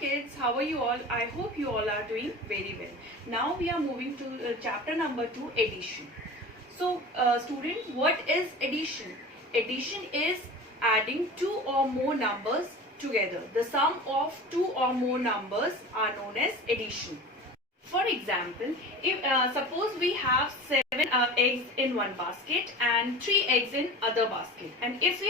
kids, how are you all? I hope you all are doing very well. Now we are moving to chapter number 2, addition. So student, what is addition? Addition is adding two or more numbers together. The sum of two or more numbers are known as addition. For example, if suppose we have 7 eggs in one basket and 3 eggs in other basket, and if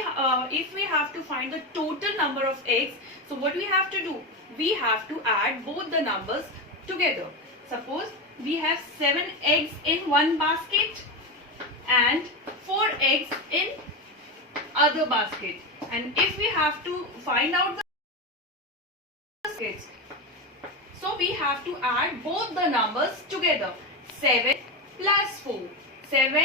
we have to find the total number of eggs, so what we have to do? We have to add both the numbers together. Suppose we have 7 eggs in one basket and 4 eggs in other basket, and if we have to find out the baskets, so we have to add both the numbers together. 7 plus 4. 7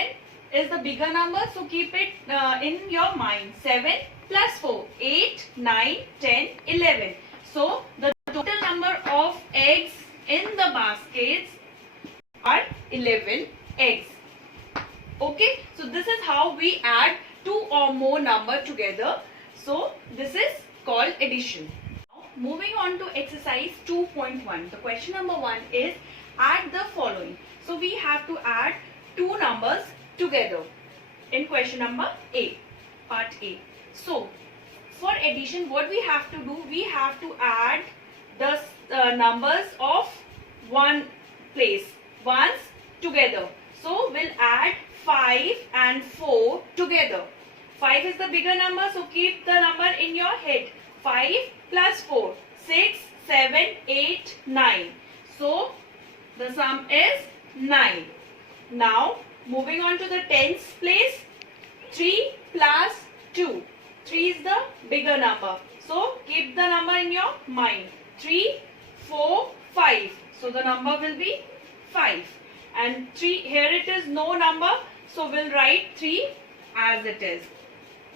is the bigger number, so keep it in your mind. 7 plus 4. 8, 9, 10, 11. So the total number of eggs in the baskets are 11 eggs. Okay, so this is how we add two or more number together. So this is called addition. Moving on to exercise 2.1. The question number 1 is add the following. So we have to add two numbers together in question number A, part A. So for addition, what we have to do, we have to add the numbers of one place once together. So we'll add 5 and 4 together. 5 is the bigger number, so keep the number in your head. 5 plus 4, 6, 7, 8, 9. So the sum is 9. Now moving on to the tens place, 3 plus 2. 3 is the bigger number, so keep the number in your mind. 3, 4, 5. So the number will be 5. And 3, here it is no number, so we'll write 3 as it is.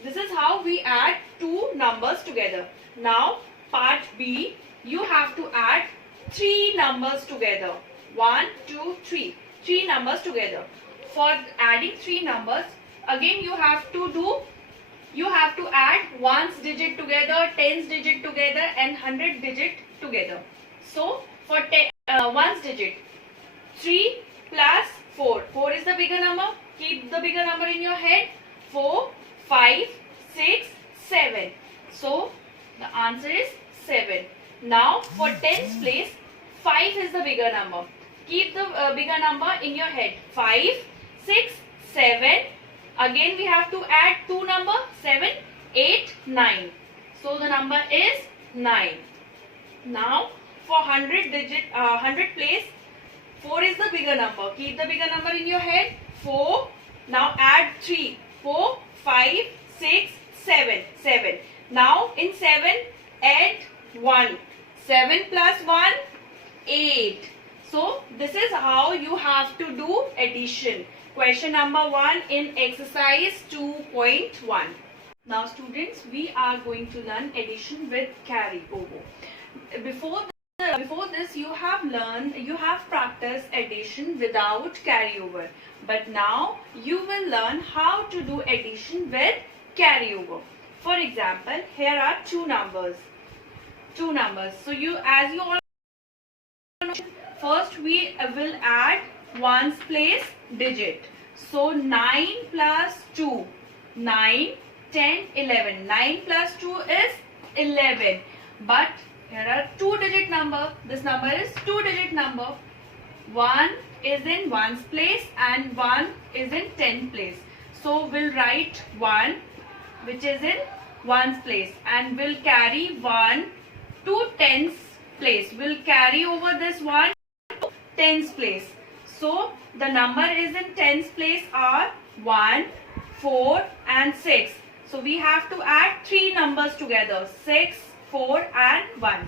This is how we add two numbers together. Now part B, you have to add 3 numbers together. 1, 2, 3. 3 numbers together. For adding 3 numbers, again you have to add ones digit together, tens digit together, and 100 digit together. So for ones digit, 3 plus 4. 4 is the bigger number. Keep the bigger number in your head. 4, 5, 6, 7. So the answer is 7. Now for tens place, 5 is the bigger number. Keep the bigger number in your head. 5, 6, 7. Again we have to add two number, 7, 8, 9. So the number is 9. Now for 100 place, 4 is the bigger number. Keep the bigger number in your head. 4. Now add 3. 4, 5, 6, 7. 7. Now in 7 add 1. 7 plus 1, 8. So this is how you have to do addition. Question number 1 in exercise 2.1. Now students, we are going to learn addition with carryover. Before this you have practiced addition without carryover. But now you will learn how to do addition with carryover. For example, here are two numbers. So as you all know, first we will add ones place digit. So 9 plus 2, 9, 10, 11. 9 plus 2 is 11. But here are two digit number. This number is two digit number. 1 is in ones place and 1 is in 10 place. So we'll write 1 which is in ones place, and we'll carry 1 to tens place. We'll carry over this 1 to tens place. So the number is in tens place are 1, 4 and 6. So we have to add 3 numbers together. 6, 4 and 1.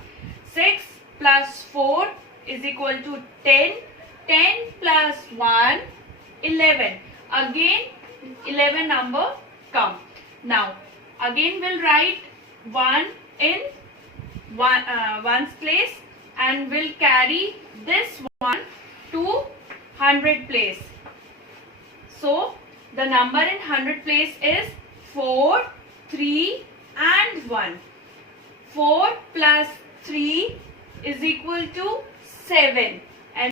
6 plus 4 is equal to 10. 10 plus 1, 11. Again 11 number come. Now again we'll write 1 in ones place, and we'll carry this 1 to 100 place. So the number in 100 place is 4, 3 and 1. 4 plus 3 is equal to 7 and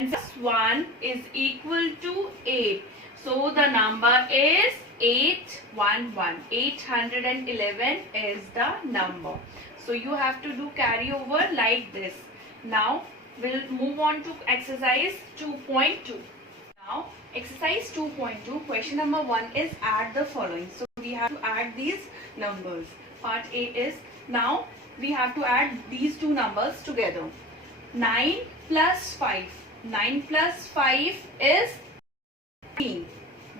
plus 1 is equal to 8. So the number is 811. 811 is the number. So you have to do carry over like this. Now we'll move on to exercise 2.2. Now exercise 2.2, question number 1 is add the following. So we have to add these numbers. Part A is, now we have to add these two numbers together. 9 plus 5. 9 plus 5 is 15,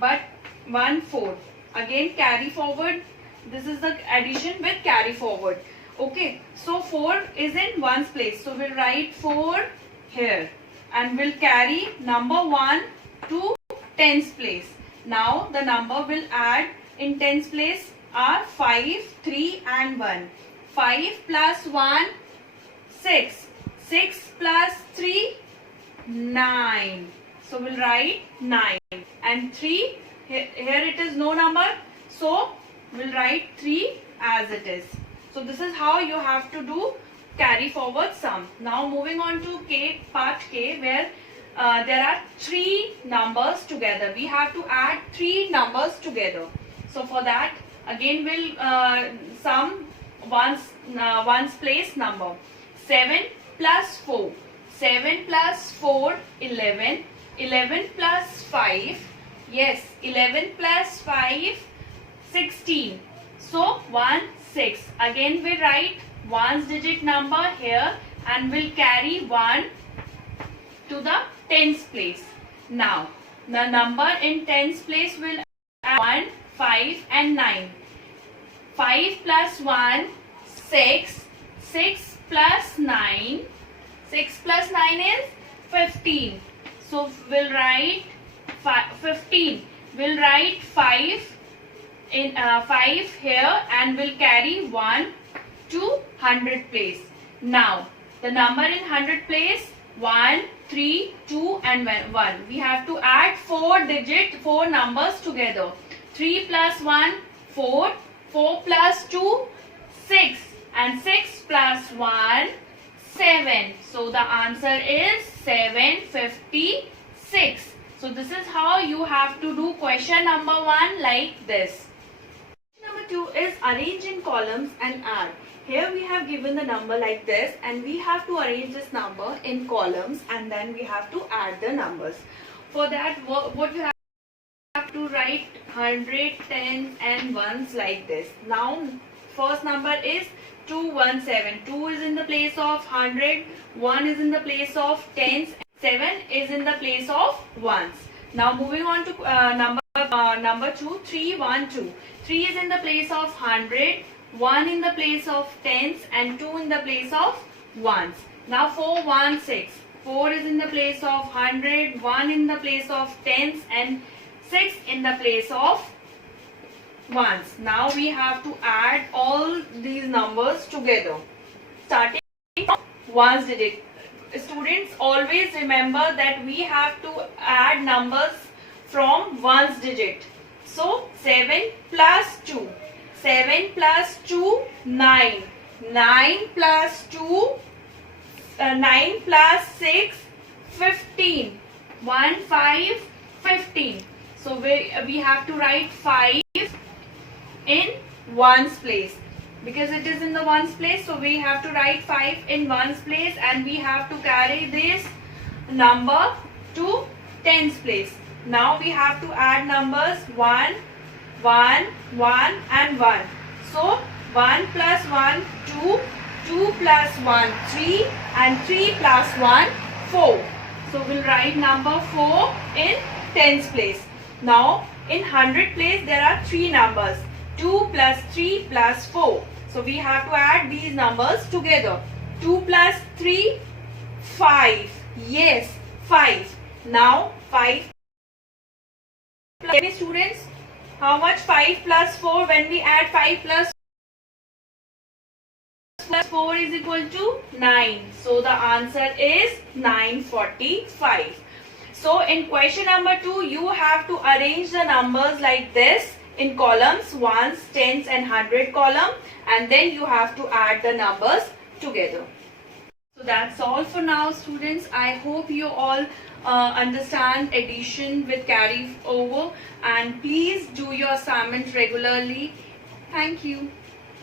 but 1 4. Again carry forward. This is the addition with carry forward. Okay, so 4 is in ones place. So we'll write 4 here and we'll carry number 1 to tens place. Now the number will add in tens place are 5, 3 and 1. 5 plus 1, 6. 6 plus 3, 9. So we'll write 9. And 3, here it is no number. So we'll write 3 as it is. So this is how you have to do carry forward sum. Now moving on to K, part K, where there are 3 numbers together. We have to add 3 numbers together. So for that, again we'll sum ones place number. 7 plus 4. 7 plus 4, 11. 11 plus 5. Yes, 11 plus 5, 16. So 1, 6. Again we write ones digit number here and we'll carry 1 to the tens place. Now the number in tens place will add 1, 5 and 9. 5 plus 1, 6. 6 plus 9. 6 plus 9 is 15. So we'll write 15. We'll write 5 in 5 here and we'll carry 1 to 100 place. Now the number in 100 place 1, 3, 2 and 1. We have to add 4 numbers together. 3 plus 1, 4. 4 plus 2, 6. And 6 plus 1, 7. So the answer is 756. So this is how you have to do question number 1 like this. Question number 2 is arrange in columns and add. Here we have given the number like this and we have to arrange this number in columns and then we have to add the numbers. For that, what you have to write 100, tens and ones like this. Now first number is 217. 2 is in the place of 100, 1 is in the place of tens, 7 is in the place of ones. Now moving on to number 2, 312. 3 is in the place of 100, 1 in the place of tens and 2 in the place of ones. Now 416. 4 is in the place of 100, 1 in the place of tens and 6 in the place of ones. Now we have to add all these numbers together. Starting from ones digit. Students, always remember that we have to add numbers from ones digit. So 7 plus 2. 7 plus 2, 9. 9 plus 2, 9 plus 6, 15. 1, 5, 15. So we have to write 5 in ones place. Because it is in the ones place, so we have to write 5 in ones place and we have to carry this number to tens place. Now we have to add numbers 1, 1, 1 and 1. So 1 plus 1, 2, 2 plus 1, 3 and 3 plus 1, 4. So we'll write number 4 in tens place. Now in 100 place there are 3 numbers. 2 plus 3 plus 4. So we have to add these numbers together. 2 plus 3, 5. Yes, 5. Now 5. Okay, students, how much 5 plus 4 when we add 5 plus 4 is equal to 9. So the answer is 945. So in question number 2, you have to arrange the numbers like this in columns, ones, tens and 100 column, and then you have to add the numbers together. So that's all for now, students. I hope you all understand addition with carry over, and please do your assignment regularly. Thank you.